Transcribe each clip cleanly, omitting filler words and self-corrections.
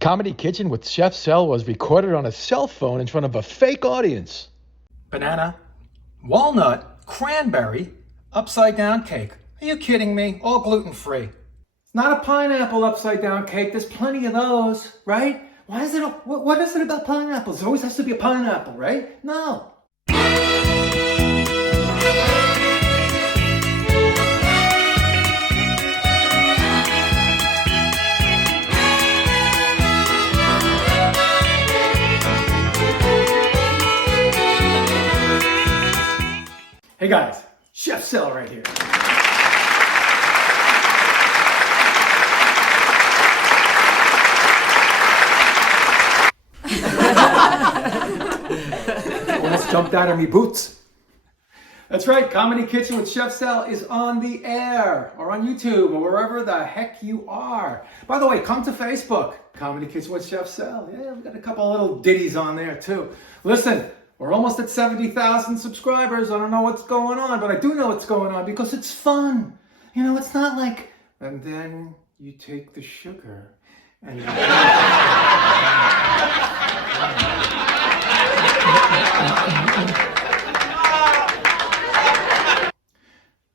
Comedy Kitchen with Chef Sel was recorded on a cell phone in front of a fake audience. Banana, walnut, cranberry, upside down cake. Are you kidding me? All gluten-free. It's not a pineapple upside down cake. There's plenty of those, right? Why is it? What is it about pineapples? There always has to be a pineapple, right? No. Hey guys, Chef Sel right here. Almost jumped out of me boots. That's right, Comedy Kitchen with Chef Sel is on the air, or on YouTube, or wherever the heck you are. By the way, come to Facebook, Comedy Kitchen with Chef Sel. Yeah, we've got a couple of little ditties on there too. Listen, we're almost at 70,000 subscribers. I don't know what's going on, but I do know what's going on because it's fun. You know, it's not like, and then you take the sugar and you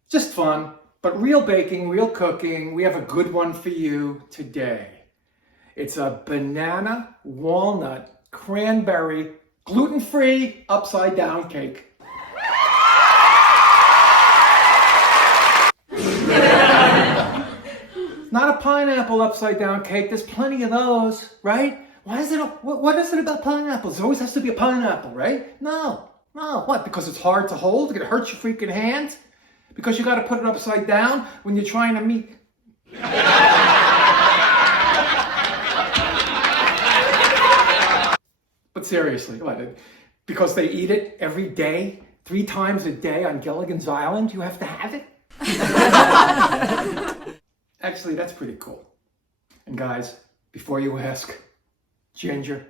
just fun, but real baking, real cooking. We have a good one for you today. It's a banana, walnut, cranberry, gluten-free, upside-down cake. Not a pineapple upside-down cake. There's plenty of those, right? Why is it? What is it about pineapples? There always has to be a pineapple, right? No. What? Because it's hard to hold? It hurts your freaking hands? Because you got to put it upside down when you're trying to meet... But seriously, what? Because they eat it every day, 3 times a day on Gilligan's Island, you have to have it? Actually, that's pretty cool. And guys, before you ask, ginger.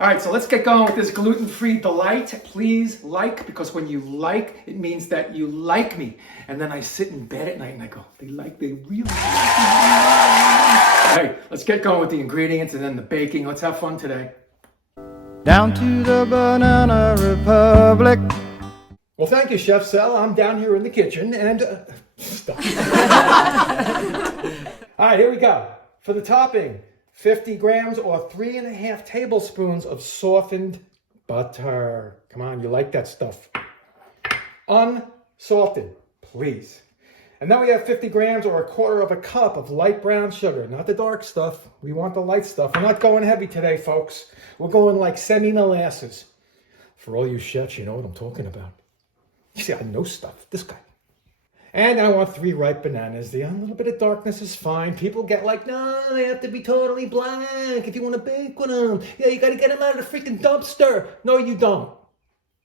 All right, so let's get going with this gluten-free delight. Please like, because when you like, it means that you like me. And then I sit in bed at night and I go, they really like me. All right, let's get going with the ingredients and then the baking. Let's have fun today. Down to the Banana Republic. Well, thank you, Chef Sel. I'm down here in the kitchen and... Stop. All right, here we go. For the topping, 50 grams or 3.5 tablespoons of softened butter. Come on, you like that stuff. Unsalted, please. And then we have 50 grams or 1/4 cup of light brown sugar. Not the dark stuff. We want the light stuff. We're not going heavy today, folks. We're going like semi-molasses. For all you chefs, you know what I'm talking about. You see, I know stuff. This guy. And I want 3 ripe bananas. A little bit of darkness is fine. People get like, no, they have to be totally black if you want to bake with them. Yeah, you got to get them out of the freaking dumpster. No, you don't.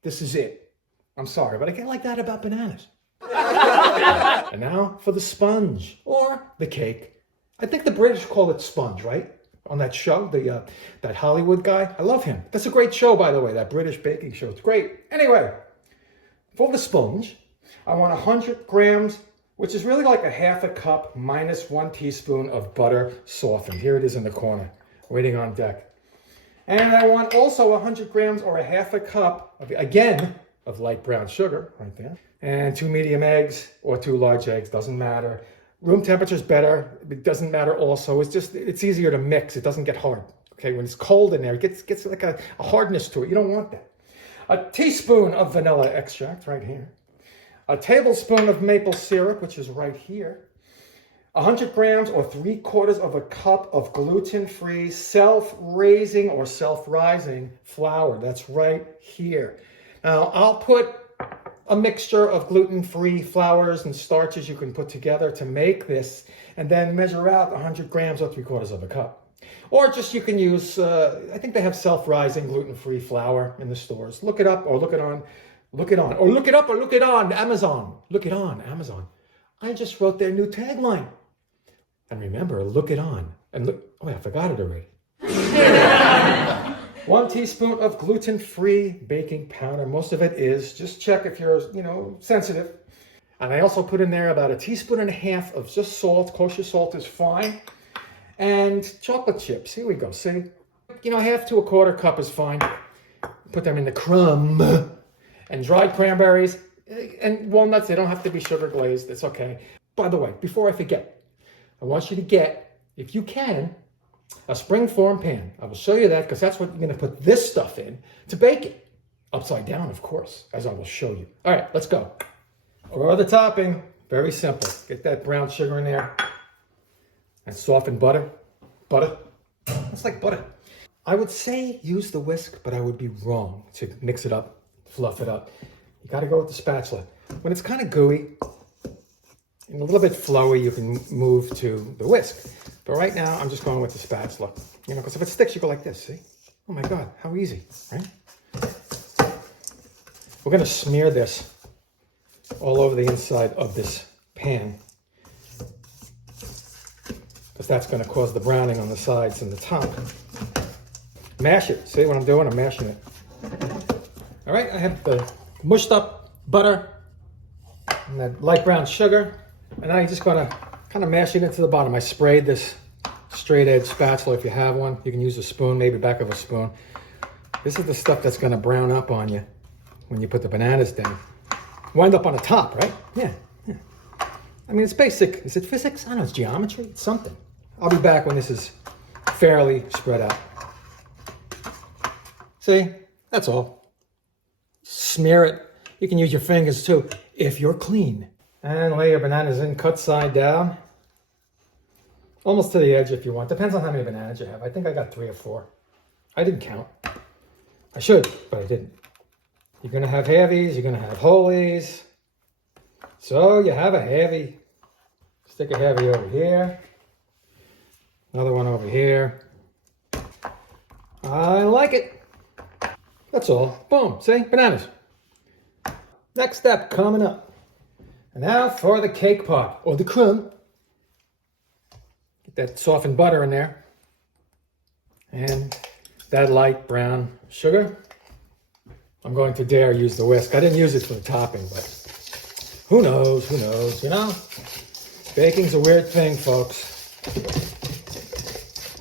This is it. I'm sorry, but I get like that about bananas. And now for the sponge or the cake. I think the British call it sponge, right? On that show, that Hollywood guy. I love him. That's a great show, by the way, that British baking show. It's great. Anyway, for the sponge, I want 100 grams, which is really like 1/2 cup minus 1 teaspoon of butter softened. Here it is in the corner, waiting on deck. And I want also 100 grams or 1/2 cup, of light brown sugar, right there. And 2 medium eggs or 2 large eggs, doesn't matter. Room temperature is better. It doesn't matter also. It's easier to mix. It doesn't get hard. Okay, when it's cold in there, it gets like a hardness to it. You don't want that. A teaspoon of vanilla extract right here. A tablespoon of maple syrup, which is right here. 100 grams or 3/4 cup of gluten-free, self-raising or self-rising flour. That's right here. Now, I'll put a mixture of gluten-free flours and starches you can put together to make this, and then measure out 100 grams or 3/4 cup. Or just you can use, I think they have self-rising gluten-free flour in the stores. Look it up or look it on. Look it on. Or look it up or look it on Amazon. Look it on Amazon. I just wrote their new tagline. And remember, look it on. And look, oh, I forgot it already. 1 teaspoon of gluten-free baking powder. Most of it is. Just check if you're, sensitive. And I also put in there about 1.5 teaspoons of just salt. Kosher salt is fine. And chocolate chips. Here we go. See? You know, 1/2 to 1/4 cup is fine. Put them in the crumb. And dried cranberries and walnuts. They don't have to be sugar glazed. It's okay. By the way, before I forget, I want you to get, if you can, a springform pan. I will show you that because that's what you're going to put this stuff in to bake it. Upside down, of course, as I will show you. All right, let's go. For the topping, very simple. Get that brown sugar in there. And softened butter. Butter. It's like butter. I would say use the whisk, but I would be wrong to mix it up, fluff it up. You got to go with the spatula. When it's kind of gooey and a little bit flowy, you can move to the whisk. But right now, I'm just going with the spatula. You know, because if it sticks, you go like this, see? Oh my God, how easy, right? We're going to smear this all over the inside of this pan, because that's going to cause the browning on the sides and the top. Mash it. See what I'm doing? I'm mashing it. All right, I have the mushed up butter and that light brown sugar, and now you're just going to kind of mash it into the bottom. I sprayed this straight edge spatula. If you have one, you can use a spoon, maybe back of a spoon. This is the stuff that's going to brown up on you when you put the bananas down. Wind up on the top, right? Yeah. I mean, it's basic. Is it physics? I don't know. It's geometry. It's something. I'll be back when this is fairly spread out. See? That's all. Smear it. You can use your fingers too, if you're clean. And lay your bananas in, cut side down. Almost to the edge if you want. Depends on how many bananas you have. I think I got 3 or 4. I didn't count. I should, but I didn't. You're going to have halvies, you're going to have wholies. So you have a halvie. Stick a halvie over here. Another one over here. I like it. That's all. Boom. See? Bananas. Next step coming up. And now for the cake part, or the crumb. Get that softened butter in there. And that light brown sugar. I'm going to dare use the whisk. I didn't use it for the topping, but who knows, you know? Baking's a weird thing, folks.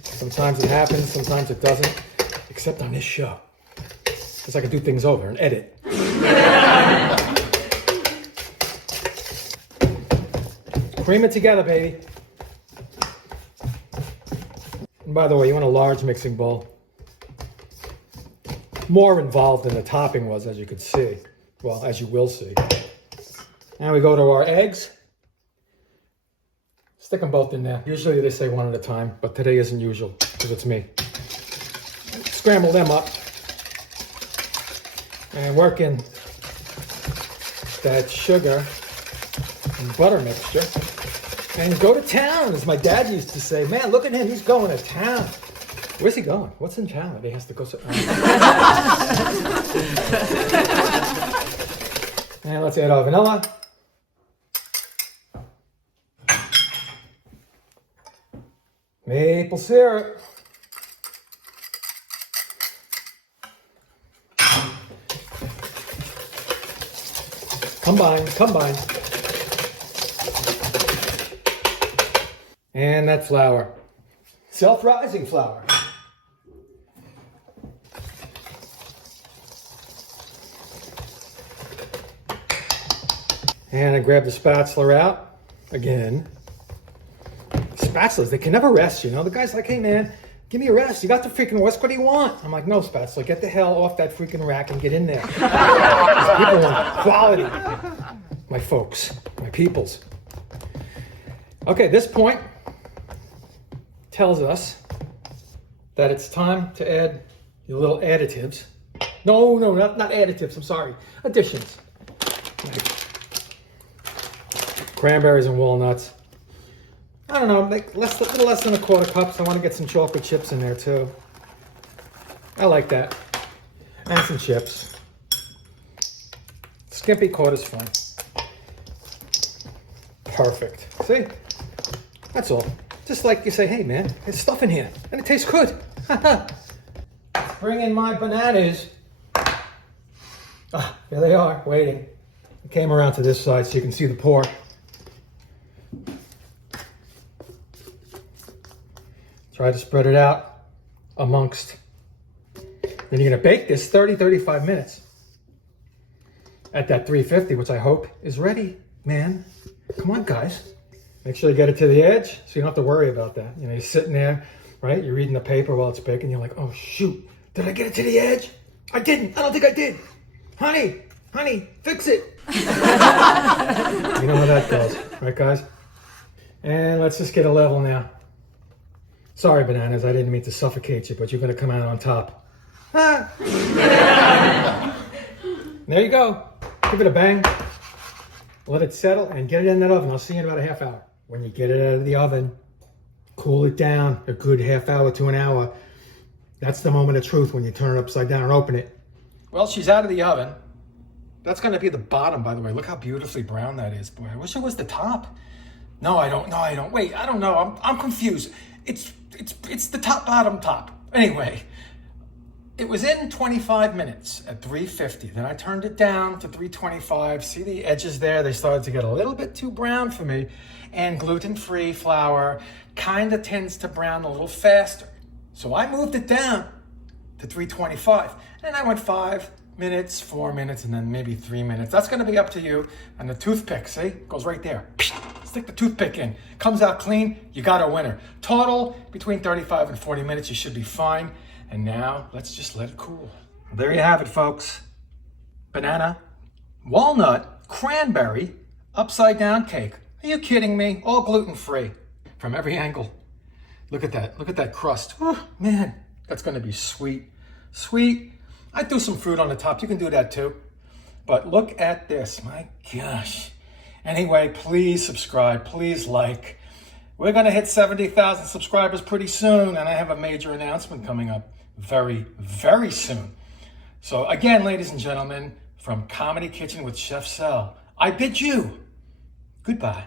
Sometimes it happens, sometimes it doesn't, except on this show. Because I can do things over and edit. Cream it together, baby. And by the way, you want a large mixing bowl. More involved than the topping was, as you could see. Well, as you will see. Now we go to our eggs. Stick them both in there. Usually they say one at a time, but today isn't usual because it's me. Scramble them up. And work in that sugar and butter mixture. And go to town, as my dad used to say. Man, look at him, he's going to town. Where's he going? What's in town? He has to go. And let's add our vanilla. Maple syrup. Combine. And that flour. Self-rising flour. And I grab the spatula out again. Spatulas, they can never rest, you know. The guy's like, hey man, give me a rest. You got the freaking whisk, what do you want? I'm like, no, spatula, get the hell off that freaking rack and get in there. People want quality. My folks, my peoples. Okay, this point tells us that it's time to add your little additives. No, not additives, I'm sorry. Additions. Like cranberries and walnuts. I don't know, like a little less than 1/4 cups. I want to get some chocolate chips in there too. I like that. And some chips. Skimpy quarter's fine. Perfect. See? That's all. Just like you say, hey man, there's stuff in here. And it tastes good. Bring in my bananas. Ah, here they are, waiting. I came around to this side so you can see the pork. Try to spread it out amongst. Then you're gonna bake this 30-35 minutes at that 350, which I hope is ready, man. Come on, guys. Make sure you get it to the edge so you don't have to worry about that. You know, you're sitting there, right? You're reading the paper while it's baking. You're like, oh shoot, did I get it to the edge? I didn't, I don't think I did. Honey, fix it. You know how that goes, right guys? And let's just get a level now. Sorry, bananas, I didn't mean to suffocate you, but you're gonna come out on top. Ah. There you go. Give it a bang. Let it settle and get it in that oven. I'll see you in about a half hour. When you get it out of the oven, cool it down a good half hour to an hour. That's the moment of truth when you turn it upside down and open it. Well, she's out of the oven. That's gonna be the bottom, by the way. Look how beautifully brown that is. Boy, I wish it was the top. No, I don't. Wait, I don't know. I'm confused. It's the bottom top. Anyway, it was in 25 minutes at 350. Then I turned it down to 325. See the edges there? They started to get a little bit too brown for me. And gluten-free flour kind of tends to brown a little faster. So I moved it down to 325. And I went 5 minutes, 4 minutes, and then maybe 3 minutes. That's gonna be up to you. And the toothpick, see, goes right there. Stick the toothpick in. Comes out clean, you got a winner. Total, between 35 and 40 minutes, you should be fine. And now, let's just let it cool. Well, there you have it, folks. Banana, walnut, cranberry, upside down cake. Are you kidding me? All gluten-free from every angle. Look at that. Look at that crust. Oh, man, that's going to be sweet. Sweet. I'd do some fruit on the top. You can do that too. But look at this. My gosh. Anyway, please subscribe. Please like. We're going to hit 70,000 subscribers pretty soon, and I have a major announcement coming up very, very soon. So again, ladies and gentlemen, from Comedy Kitchen with Chef Sal, I bid you goodbye.